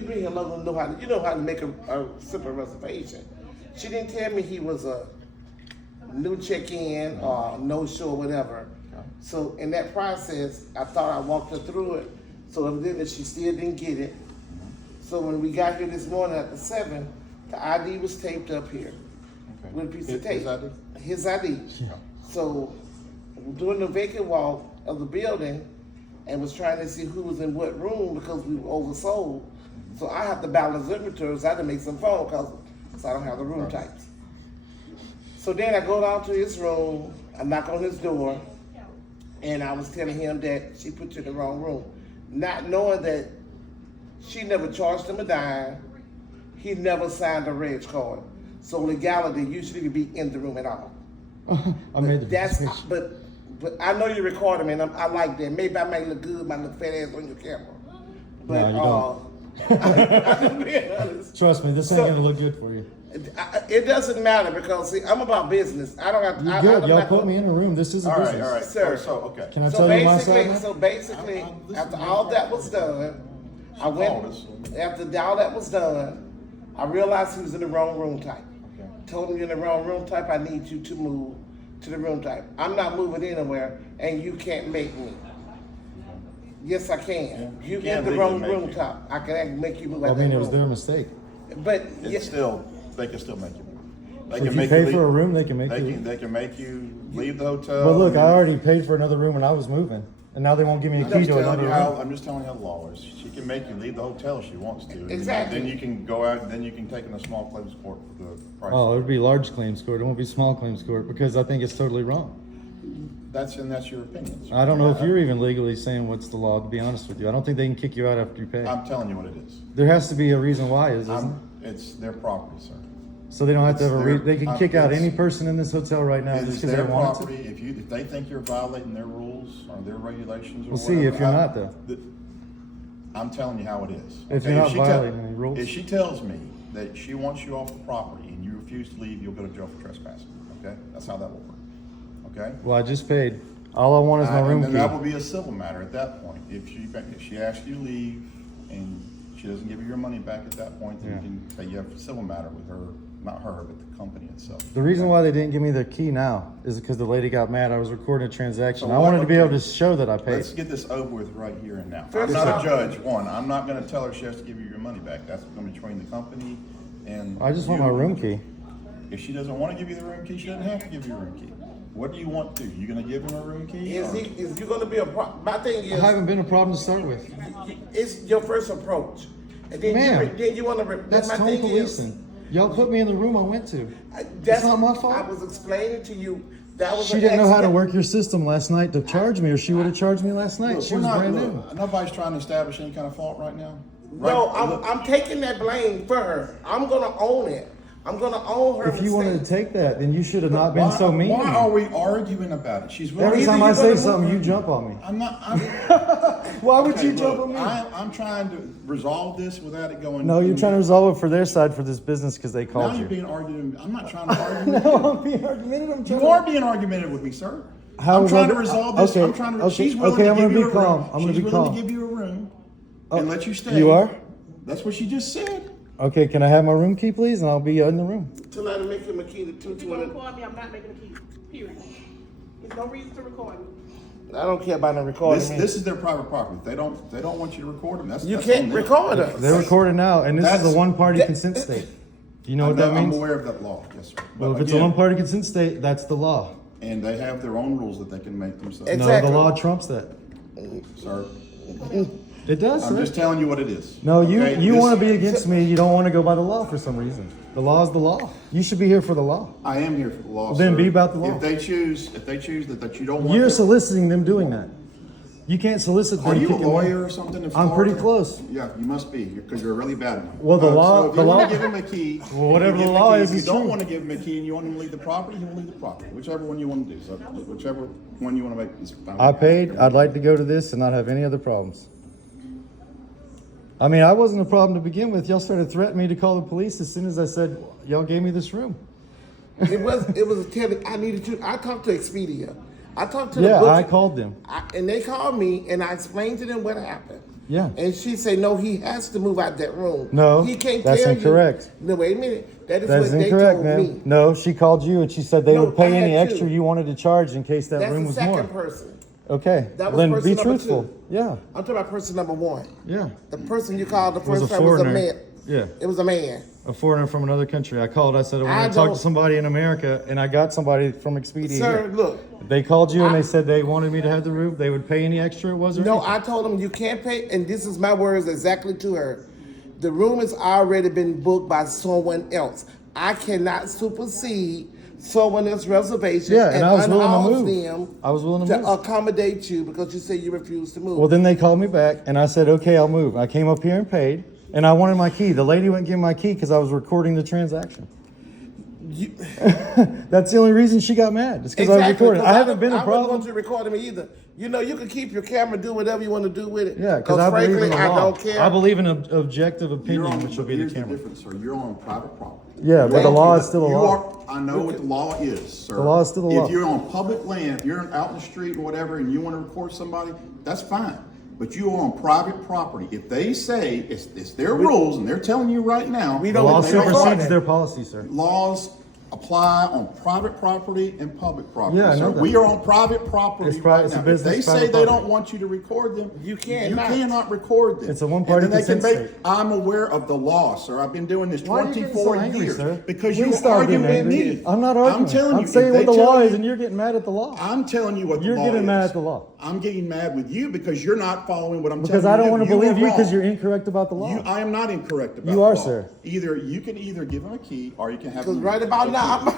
you been here long enough, you know how to make a simple reservation. She didn't tell me he was a new check-in or no-show or whatever. So in that process, I thought I walked her through it. So evidently she still didn't get it. So when we got here this morning at the 7, the ID was taped up here with a piece of tape. His ID. Yeah. So doing the vacant walk of the building and was trying to see who was in what room because we were oversold. So I have to balance inventory, so I had to make some phone calls, so I don't have the room types. So then I go down to his room, I knock on his door, and I was telling him that she put you in the wrong room, not knowing that she never charged him a dime, he never signed a reg card. So legality, you shouldn't even be in the room at all. I made the but I know you recorded me, and I like that. Maybe I might look good, my little fat ass on your camera. But no, you don't. being honest. Trust me, this ain't gonna look good for you. It doesn't matter because see, I'm about business. I don't have. You're good. Y'all put me in a room. This is a business. All right, sir. So okay. Can I tell you my side now? So basically, after all that was done, I went. After all that was done, I realized he was in the wrong room type. Okay. Told him you're in the wrong room type. I need you to move to the room type. I'm not moving anywhere, and you can't make me. Yes, I can. Yeah, you you get can the wrong legally make room you. type. I can make you move. I mean, it was their mistake. But It's still, they can still make you. They So can if you make pay leave. for a room, they can make They you. can, they can make you leave the hotel. But look, I already paid for another room when I was moving, and now they won't give me a key to another room. I'm just telling you how the law is. She can make you leave the hotel if she wants to. Exactly. Then you can go out, then you can take in a small claims court for the price. Oh, it would be large claims court. It won't be small claims court because I think it's totally wrong. That's your opinion. I don't know if you're even legally saying what's the law, to be honest with you. I don't think they can kick you out after you pay. I'm telling you what it is. There has to be a reason why, isn't it? It's their property, sir. So they don't have to have they can kick out it's- any person in this hotel right now just It's because their they want property. to. If they think you're violating their rules or their regulations or We'll whatever. see if you're not, though. I'm telling you how it is. If Okay? you're not she violating any rules. If she tells me that she wants you off the property and you refuse to leave, you'll go to jail for trespassing. Okay? That's how that will work. Okay? Well, I just paid. All I want is my room And then that will key. be a civil matter at that point. If she asks you to leave and she doesn't give you your money back at that point, then Yeah. you can say you have a civil matter with her, not her, but the company itself. The reason why they didn't give me the key now is because the lady got mad. I was recording a transaction. So I wanted to be okay. able to show that I paid. Let's get this over with right here and now. First I'm not off- a judge, one. I'm not gonna tell her she has to give you your money back. That's gonna be between the company and I just want you. my room key. If she doesn't wanna give you the room key, she doesn't have to give you a room key. What do you want to do? You gonna give him a room key? is you going to be a problem? My thing I is, haven't been a problem to start with. it's your first approach, and then Ma'am, you want to. That's my tone thing policing. Y'all put me in the room I went to. That's not my fault. I was explaining to you that was. She didn't know how to work your system last night to charge me, or she would have charged me last night. Look, She we're was not, brand new. look, nobody's trying to establish any kind of fault right now. No, Right? Look, I'm taking that blame for her. I'm gonna own it. I'm gonna own her. If you wanted to mistake. take that, then you should have not been so mean. Why are we arguing about it? She's Every willing. time Either I you're say gonna something, move- you jump on me. I'm not. Why would Okay, you jump look, on me? I'm trying to resolve this without it going. No, you're trying to resolve it for their side for this business because they Now called you're you. being argumentative. I'm not trying to argue with No, you. I'm being argumentative. I'm trying You are being argumentative with me, sir. How I'm was trying I to be- resolve this. okay, I'm trying to. okay, She's willing okay, to I'm give gonna you be a calm. room. I'm gonna She's be willing calm. to give you a room Oh, and let you stay. You are? That's what she just said. Okay, can I have my room key, please? And I'll be in the room. To let her make him a key to If you're 220. gonna record me, I'm not making a key. Period. There's no reason to record me. I don't care about the recording. This is their private property. They don't want you to record them. That's You that's can't on them. record us. They're recorded now, and this is That's- a one-party that- consent state. Do you know what that I'm means? aware of that law. Yes, sir. Well, But if it's a again, one-party consent state, that's the law. and they have their own rules that they can make themselves. Exactly. No, the law trumps that. Sir, It does, I'm sir. just telling you what it is. No, you Okay? you This- want to be against me. You don't want to go by the law for some reason. The law is the law. You should be here for the law. I am here for the law. Then sir. be about the law. If they choose that you don't want. You're them- soliciting them doing that. You can't solicit them. Are you a kicking them. lawyer or something? in I'm pretty Florida? close. Yeah, you must be because you're a really bad one. Well, the law- So if the you want law- to give him a key. Well, whatever you the give him a law key. is, If is you don't true. want to give him a key and you want him to leave the property, he will leave the property. Whichever one you want to do. So whichever one you want to make is fine. I paid. I'd like to go to this and not have any other problems. I mean, I wasn't a problem to begin with. Y'all started threatening me to call the police as soon as I said y'all gave me this room. It was a telling. I needed to. I talked to Expedia. I talked to the Yeah, butcher. I called them. And they called me, and I explained to them what happened. Yeah. And she said, no, he has to move out that room. No, he can't that's tell incorrect. You. No, wait a minute. That is That's what they incorrect, told ma'am. me. No, she called you and she said they No, would pay I any had extra two. you wanted to charge in case that That's room the was second more. person. Okay. That was Then person be number truthful. 2. Yeah. I'm talking about person number 1. Yeah. The person you called the was first a time was a foreigner. man. Yeah. It was a man. A foreigner from another country. I called. I said I I want to talk don't- to somebody in America, and I got somebody from Expedia. Sir, here. look. They called you and I- they said they wanted me to have the room. They would pay any extra it was or No, anything. I told him you can't pay, and this is my words exactly to her. The room has already been booked by someone else. I cannot supersede someone else's reservation Yeah, and I was willing to unhouse move. them I was willing to move. accommodate you because you said you refused to move. Well, then they called me back, and I said, okay, I'll move. I came up here and paid, and I wanted my key. The lady wouldn't give me my key because I was recording the transaction. You- That's the only reason she got mad. It's because I was recording. 'cause I haven't been a I wouldn't problem. want you recording me either. You know, you can keep your camera, do whatever you want to do with it. Yeah, because I believe in the I law. don't care. I believe in an objective You're opinion, on, which will be the here's the camera. difference, sir. You're on private property. Yeah, but the law is still a You law. are, I know what the law is, sir. The law is still the law. If you're on public land, if you're out in the street or whatever, and you want to record somebody, that's fine. But you are on private property. If they say it's their rules, and they're telling you right now, We The don't- law that they don't supersedes like their policy, sir. laws apply on private property and public property. Yeah, I know So that. we are on private property It's right it's a now. If business, they say private they property. don't want you to record them, You cannot. You cannot record them. It's a one-party And then they can consent make- state. I'm aware of the law, sir. I've been doing this Why are you getting 24 so angry, years. sir? Because Please you're stop getting arguing with angry. me. I'm not arguing. I'm telling you. I'm saying if what they the tell law you- is, and you're getting mad at the law. I'm telling you what the You're law getting is. mad at the law. I'm getting mad with you because you're not following what I'm Because telling you. I don't want to You believe are you because wrong. you're incorrect about the law. I am not incorrect about You the are, law. sir. You can either give them a key or you can have Because them. right about now, I'm